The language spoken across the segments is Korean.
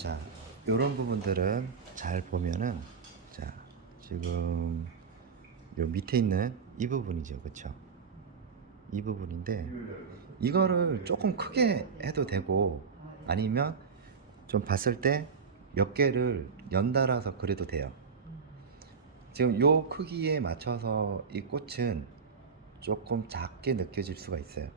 자, 요런 부분들은 잘 보면은, 자, 지금 요 밑에 있는 이 부분이죠, 그쵸? 이 부분인데 이거를 조금 크게 해도 되고, 아니면 좀 봤을 때 몇 개를 연달아서 그려도 돼요. 지금 요 크기에 맞춰서 이 꽃은 조금 작게 느껴질 수가 있어요.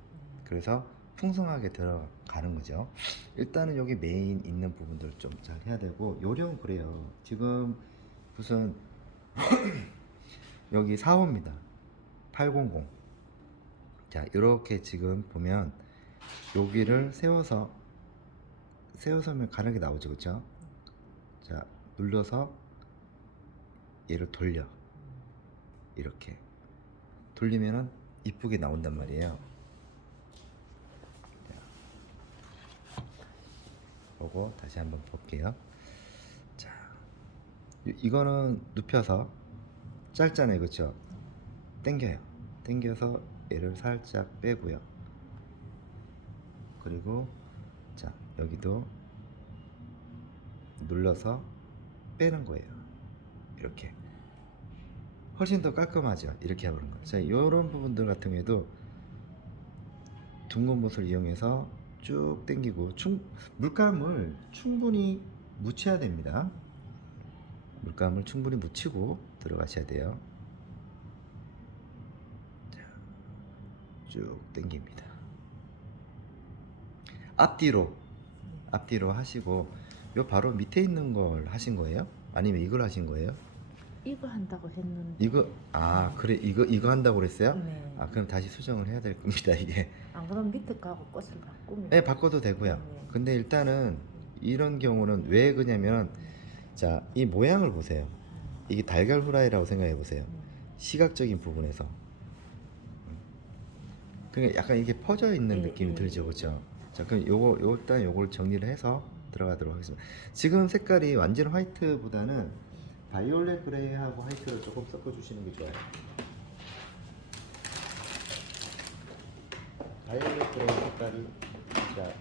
그래서 풍성하게 들어가는 거죠. 일단은 여기 메인 있는 부분들 좀 잘 해야 되고, 요령 그래요. 지금 무슨 여기 4호입니다. 800. 자, 이렇게 지금 보면 여기를 세워서면 가는 게 나오죠, 그렇죠? 자, 눌러서 얘를 돌려. 이렇게 돌리면은 이쁘게 나온단 말이에요. 보고 다시 한번 볼게요. 자, 이거는 눕혀서 짧잖아요, 그렇죠? 당겨요. 당겨서 얘를 살짝 빼고요. 그리고 자, 여기도 눌러서 빼는 거예요. 이렇게 훨씬 더 깔끔하죠. 이렇게 해보는 거예요. 자, 이런 부분들 같은 경우에도 둥근 못을 이용해서 쭉 당기고, 물감을 충분히 묻혀야 됩니다. 물감을 충분히 묻히고 들어가셔야 돼요. 자, 쭉 당깁니다. 앞뒤로 하시고, 요 바로 밑에 있는 걸 하신 거예요? 아니면 이걸 하신 거예요? 이거 한다고 했는데. 이거, 그래, 이거 한다고 그랬어요? 네. 그럼 다시 수정을 해야 될 겁니다, 이게. 안 그럼 밑에 가고 꽃을 바꾸면. 네, 바꿔도 되고요. 네. 근데 일단은 이런 경우는 왜 그러냐면, 자, 이 모양을 보세요. 이게 달걀 후라이라고 생각해 보세요. 시각적인 부분에서. 그러니까 약간 이게 퍼져 있는 느낌이 들죠, 그렇죠? 자, 그럼 일단 요걸 정리를 해서 들어가도록 하겠습니다. 지금 색깔이 완전 화이트보다는 바이올렛 그레이하고 화이트를 조금 섞어주시는 게 좋아요. 바이올렛 그레이 색깔이, 자,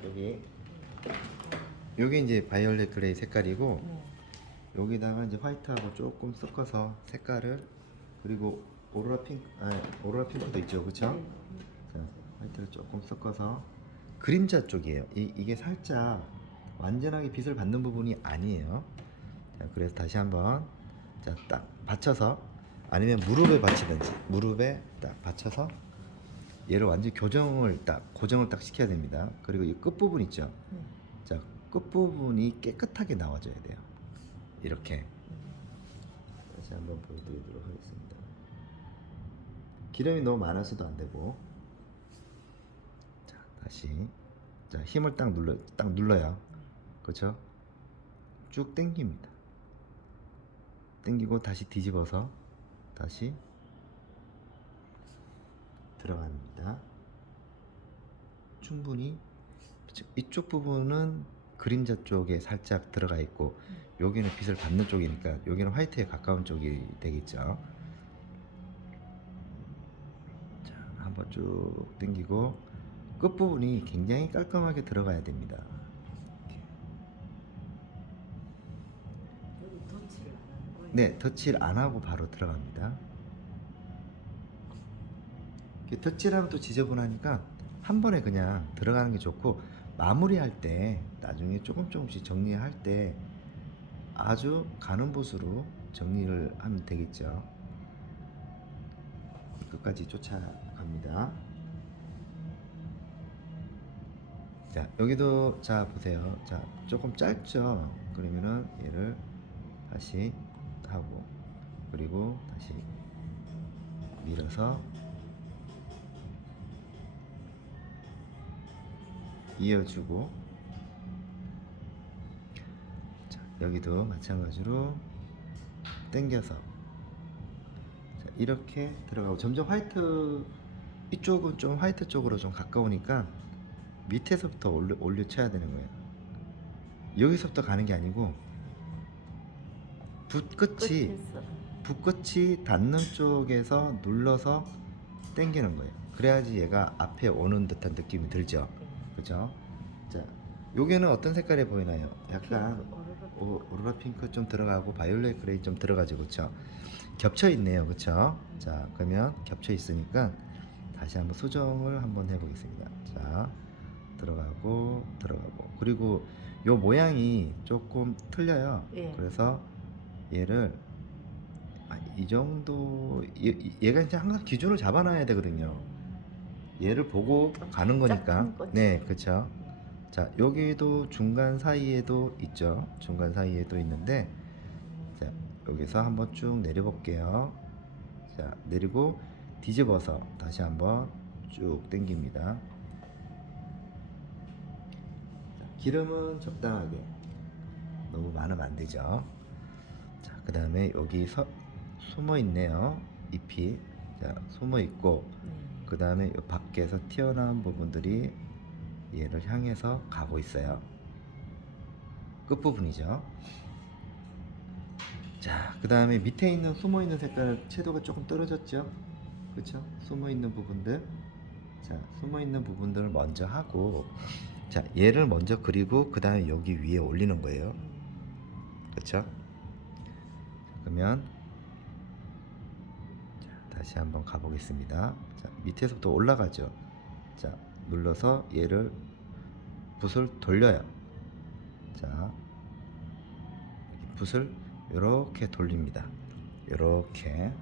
여기 이제 바이올렛 그레이 색깔이고, 네. 여기다가 이제 화이트하고 조금 섞어서 색깔을, 그리고 오로라 핑크도 있죠, 그렇죠? 자, 화이트를 조금 섞어서 그림자 쪽이에요. 이게 살짝 완전하게 빛을 받는 부분이 아니에요. 자, 그래서 다시 한번, 자, 딱 받쳐서, 아니면 무릎에 받치든지, 무릎에 딱 받쳐서 얘를 완전 고정을 딱 시켜야 됩니다. 그리고 이 끝부분 있죠? 네. 자, 끝부분이 깨끗하게 나와줘야 돼요. 이렇게. 다시 한번 보여드리도록 하겠습니다. 기름이 너무 많아서도 안 되고. 자, 다시. 자, 힘을 딱 눌러요. 그렇죠? 쭉 당깁니다. 당기고 다시 뒤집어서 다시 들어갑니다. 충분히 이쪽 부분은 그림자 쪽에 살짝 들어가 있고, 여기는 빛을 받는 쪽이니까 여기는 화이트에 가까운 쪽이 되겠죠. 자, 한번 쭉 당기고 끝부분이 굉장히 깔끔하게 들어가야 됩니다. 여기 덧칠을 안 하는 거예요? 네, 덧칠 안 하고 바로 들어갑니다. 덧칠하면 또 지저분하니까 한 번에 그냥 들어가는 게 좋고, 마무리할 때 나중에 조금씩 정리할 때 아주 가는 붓으로 정리를 하면 되겠죠. 끝까지 쫓아갑니다. 자, 여기도, 자, 보세요. 자, 조금 짧죠? 그러면은 얘를 다시 하고, 그리고 다시 밀어서 이어주고, 자, 여기도 마찬가지로 당겨서, 자, 이렇게 들어가고, 점점 이쪽은 좀 화이트 쪽으로 좀 가까우니까 밑에서부터 올려 쳐야 되는 거예요. 여기서부터 가는 게 아니고 붓끝이 닿는 쪽에서 눌러서 당기는 거예요. 그래야지 얘가 앞에 오는 듯한 느낌이 들죠. 그죠? 자, 여기는 어떤 색깔이 보이나요? 약간 핑크, 오로라. 오로라 핑크 좀 들어가고 바이올렛 그레이 좀 들어가죠, 그렇죠? 겹쳐 있네요, 그렇죠? 자, 그러면 겹쳐 있으니까 다시 한번 수정을 한번 해보겠습니다. 자, 들어가고 들어가고 그리고 요 모양이 조금 틀려요. 예. 그래서 얘를 이 정도 얘가 이제 항상 기준을 잡아놔야 되거든요. 얘를 보고 가는 거니까. 작은 꽃이. 네, 그렇죠. 자, 여기도 중간 사이에도 있죠. 중간 사이에도 있는데, 자, 여기서 한번 쭉 내려볼게요. 자, 내리고 뒤집어서 다시 한번 쭉 당깁니다. 자, 기름은 적당하게, 너무 많으면 안 되죠. 자, 그 다음에 여기 숨어 있네요. 잎이. 자, 숨어 있고, 그 다음에 밖에서 튀어나온 부분들이 얘를 향해서 가고 있어요. 끝부분이죠. 자, 그 다음에 밑에 있는 숨어 있는 색깔은 채도가 조금 떨어졌죠. 그렇죠? 숨어 있는 부분들. 자, 숨어 있는 부분들을 먼저 하고, 자, 얘를 먼저 그리고 그 다음에 여기 위에 올리는 거예요. 그렇죠? 그러면 자, 다시 한번 가보겠습니다. 자, 밑에서부터 올라가죠. 자, 눌러서 얘를 붓을 돌려요. 자, 붓을 이렇게 돌립니다. 이렇게.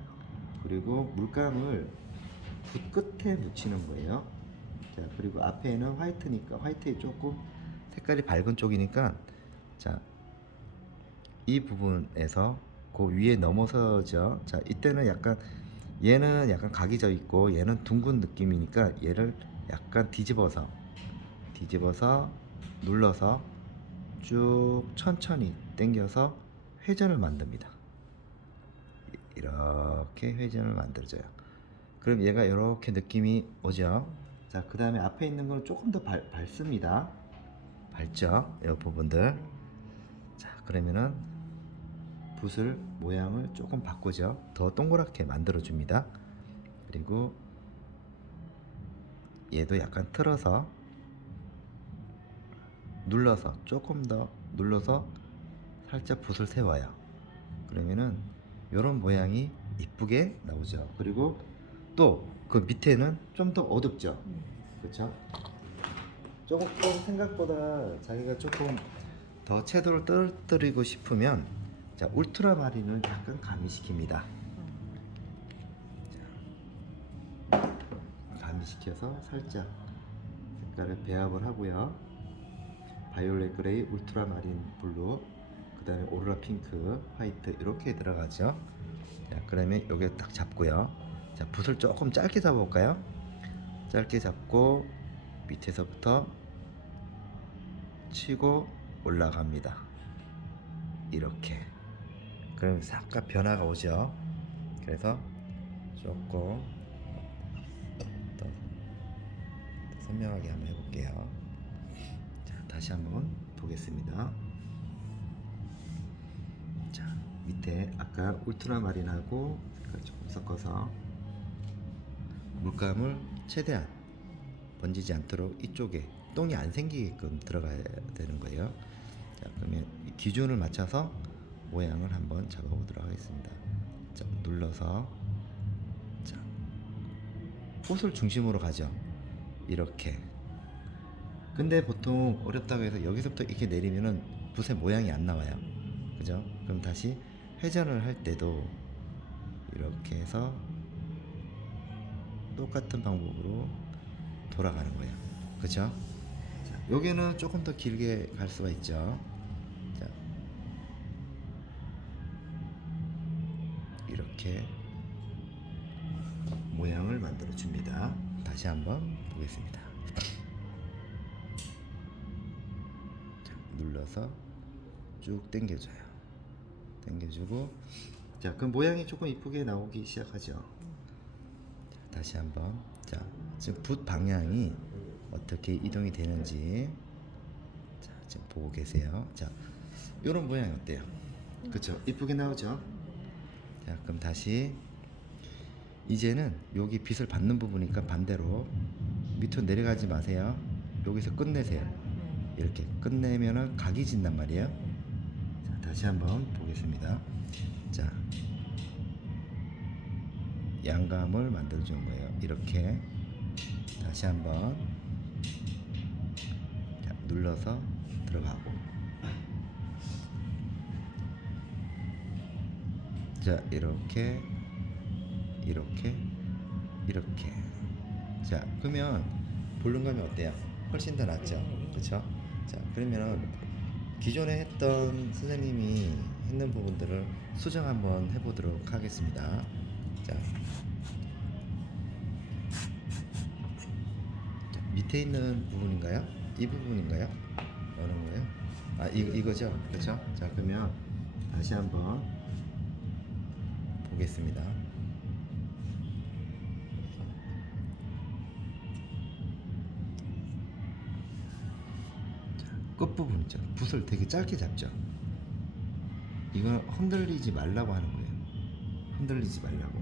그리고 물감을 붓 끝에 묻히는 거예요. 자, 그리고 앞에는 화이트니까 화이트에 조금 색깔이 밝은 쪽이니까 자, 이 부분에서 그 위에 넘어서죠. 자, 이때는 약간 얘는 약간 각이 져 있고 얘는 둥근 느낌이니까 얘를 약간 뒤집어서 눌러서 쭉 천천히 당겨서 회전을 만듭니다. 이렇게 회전을 만들어줘요. 그럼 얘가 이렇게 느낌이 오죠. 자, 그 다음에 앞에 있는 걸 조금 더 밝습니다. 밝죠? 이 부분들. 자, 그러면은 붓을 모양을 조금 바꾸죠. 더 동그랗게 만들어 줍니다. 그리고 얘도 약간 틀어서 눌러서 조금 더 눌러서 살짝 붓을 세워요. 그러면은 이런 모양이 이쁘게 나오죠. 그리고 또 그 밑에는 좀 더 어둡죠. 그렇죠? 조금 생각보다 자기가 조금 더 채도를 떨어뜨리고 싶으면 자, 울트라마린을 약간 가미시킵니다. 자, 가미시켜서 살짝 색깔을 배합을 하고요. 바이올렛 그레이, 울트라마린 블루, 그 다음에 오로라 핑크, 화이트 이렇게 들어가죠. 자, 그러면 여기 딱 잡고요. 자, 붓을 조금 짧게 잡아볼까요? 짧게 잡고 밑에서부터 치고 올라갑니다. 이렇게. 그럼 약간 변화가 오죠. 그래서 조금 더 선명하게 한번 해볼게요. 자, 다시 한번 보겠습니다. 자, 밑에 아까 울트라마린하고 색깔 조금 섞어서 물감을 최대한 번지지 않도록 이쪽에 똥이 안 생기게끔 들어가야 되는 거예요. 자, 그러면 기준을 맞춰서 모양을 한번 잡아보도록 하겠습니다. 자, 눌러서 자, 꽃을 중심으로 가죠. 이렇게. 근데 보통 어렵다고 해서 여기서부터 이렇게 내리면은 붓의 모양이 안 나와요. 그죠? 그럼 다시 회전을 할 때도 이렇게 해서 똑같은 방법으로 돌아가는 거예요. 그죠? 자, 여기는 조금 더 길게 갈 수가 있죠. 자, 이렇게 모양을 만들어 줍니다. 다시 한번 보겠습니다. 자, 눌러서 쭉 당겨줘요. 당겨주고, 자, 그 모양이 조금 이쁘게 나오기 시작하죠. 자, 다시 한번. 자, 지금 붓 방향이 어떻게 이동이 되는지 자, 지금 보고 계세요. 자, 이런 모양이 어때요? 그쵸? 이쁘게 나오죠? 자, 그럼 다시 이제는 여기 빛을 받는 부분이니까 반대로 밑으로 내려가지 마세요. 여기서 끝내세요. 이렇게 끝내면은 각이 진단 말이에요. 자, 다시 한번 보겠습니다. 자, 양감을 만들어 주는 거예요. 이렇게 다시 한번 자, 눌러서 들어가고, 자, 이렇게 이렇게 이렇게. 자, 그러면 볼륨감이 어때요? 훨씬 더 낫죠, 그렇죠? 자, 그러면은 기존에 했던 선생님이 했는 부분들을 수정 한번 해보도록 하겠습니다. 자, 밑에 있는 부분인가요? 이 부분인가요? 어느 거예요? 아, 이거죠, 그렇죠? 자, 그러면 다시 한번 보겠습니다. 끝부분 있죠. 붓을 되게 짧게 잡죠. 이건 흔들리지 말라고 하는 거예요. 흔들리지 말라고.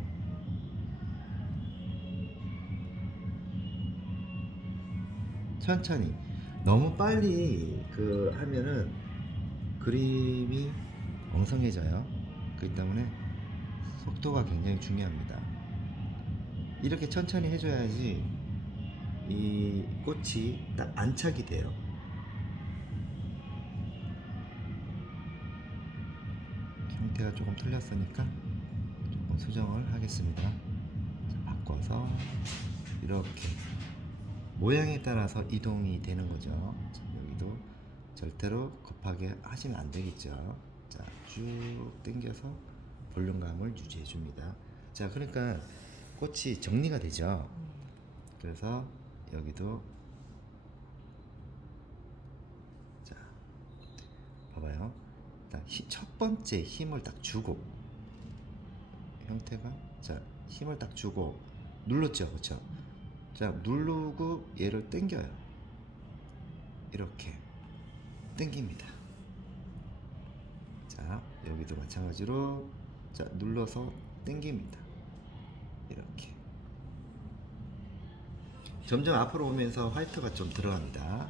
천천히. 너무 빨리 하면은 그림이 엉성해져요. 그렇기 때문에 속도가 굉장히 중요합니다. 이렇게 천천히 해줘야지 이 꽃이 딱 안착이 돼요. 형태가 조금 틀렸으니까 조금 수정을 하겠습니다. 자, 바꿔서 이렇게 모양에 따라서 이동이 되는 거죠. 자, 여기도 절대로 급하게 하시면 안 되겠죠. 자, 쭉 당겨서 볼륨감을 유지해 줍니다. 자, 그러니까 꽃이 정리가 되죠. 그래서 여기도 자, 봐봐요. 첫 번째 힘을 딱 주고, 형태가, 자, 힘을 딱 주고 눌렀죠, 그렇죠? 자, 누르고 얘를 당겨요. 이렇게 당깁니다. 자, 여기도 마찬가지로 자, 눌러서 당깁니다. 이렇게 점점 앞으로 오면서 화이트가 좀 들어갑니다.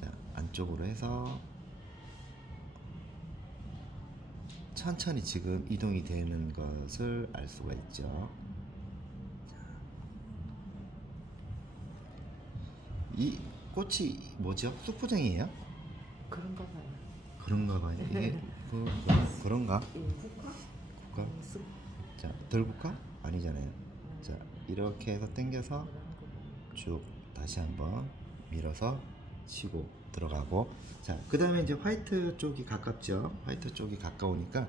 자, 안쪽으로 해서 천천히 지금 이동이 되는 것을 알 수가 있죠. 이 꽃이 뭐죠? 쑥부쟁이에요? 그런가 봐요. 그런가 봐요. 이게 그런가? 국화? 자, 들국화? 아니잖아요. 자, 이렇게 해서 당겨서 쭉 다시 한번 밀어서 치고 들어가고. 자, 그 다음에 이제 화이트 쪽이 가깝죠. 화이트 쪽이 가까우니까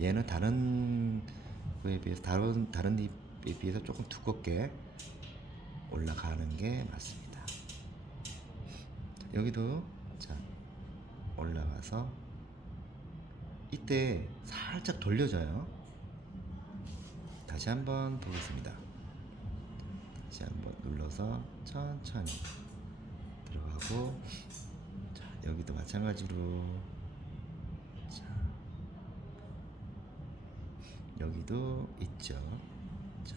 얘는 다른 거에 비해서 다른 잎에 비해서 조금 두껍게 올라가는 게 맞습니다. 여기도 자, 올라가서 이때 살짝 돌려줘요. 다시 한번 보겠습니다. 다시 한번 눌러서 천천히 들어가고, 자, 여기도 마찬가지로 자, 여기도 있죠. 자,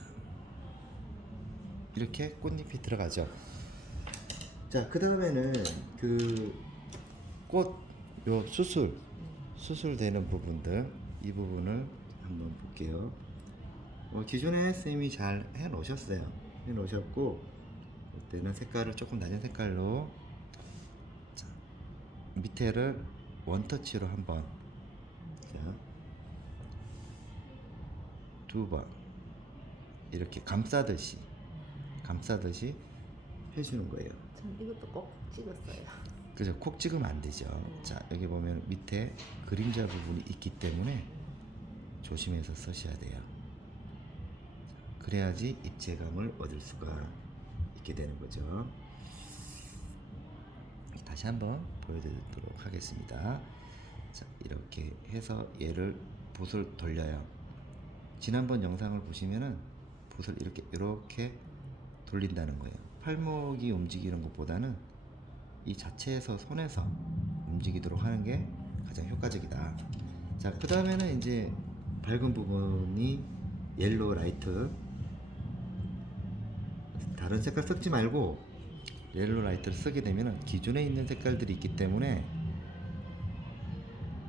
이렇게 꽃잎이 들어가죠. 자, 그 다음에는 꽃 요 수술되는 부분들, 이 부분을 한번 볼게요. 기존에 쌤이 잘 해 놓으셨고, 이때는 색깔을 조금 낮은 색깔로, 자, 밑에를 원터치로 한번, 자, 두 번 이렇게 감싸듯이 해주는 거예요. 전 이것도 꼭 찍었어요. 그죠? 콕 찍으면 안 되죠. 자, 여기 보면 밑에 그림자 부분이 있기 때문에 조심해서 쓰셔야 돼요. 그래야지 입체감을 얻을 수가 있게 되는 거죠. 다시 한번 보여드리도록 하겠습니다. 자, 이렇게 해서 얘를 붓을 돌려요. 지난번 영상을 보시면은 붓을 이렇게 돌린다는 거예요. 팔목이 움직이는 것보다는 이 자체에서 손에서 움직이도록 하는 게 가장 효과적이다. 자, 그 다음에는 이제 밝은 부분이 옐로우 라이트, 다른 색깔 섞지 말고 옐로우 라이트를 쓰게 되면 기존에 있는 색깔들이 있기 때문에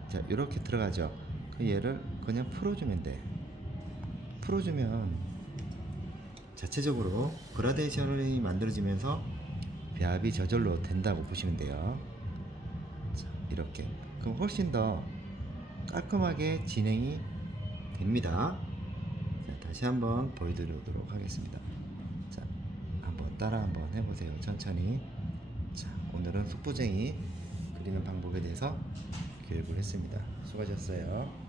자 이렇게 들어가죠. 그 얘를 그냥 풀어주면 돼. 풀어주면 자체적으로 그라데이션이 만들어지면서 배합이 저절로 된다고 보시면 돼요. 자, 이렇게 그럼 훨씬 더 깔끔하게 진행이 됩니다. 자, 다시 한번 보여드리도록 하겠습니다. 자, 한번 따라 한번 해보세요. 천천히. 자, 오늘은 숙부쟁이 그리는 방법에 대해서 교육을 했습니다. 수고하셨어요.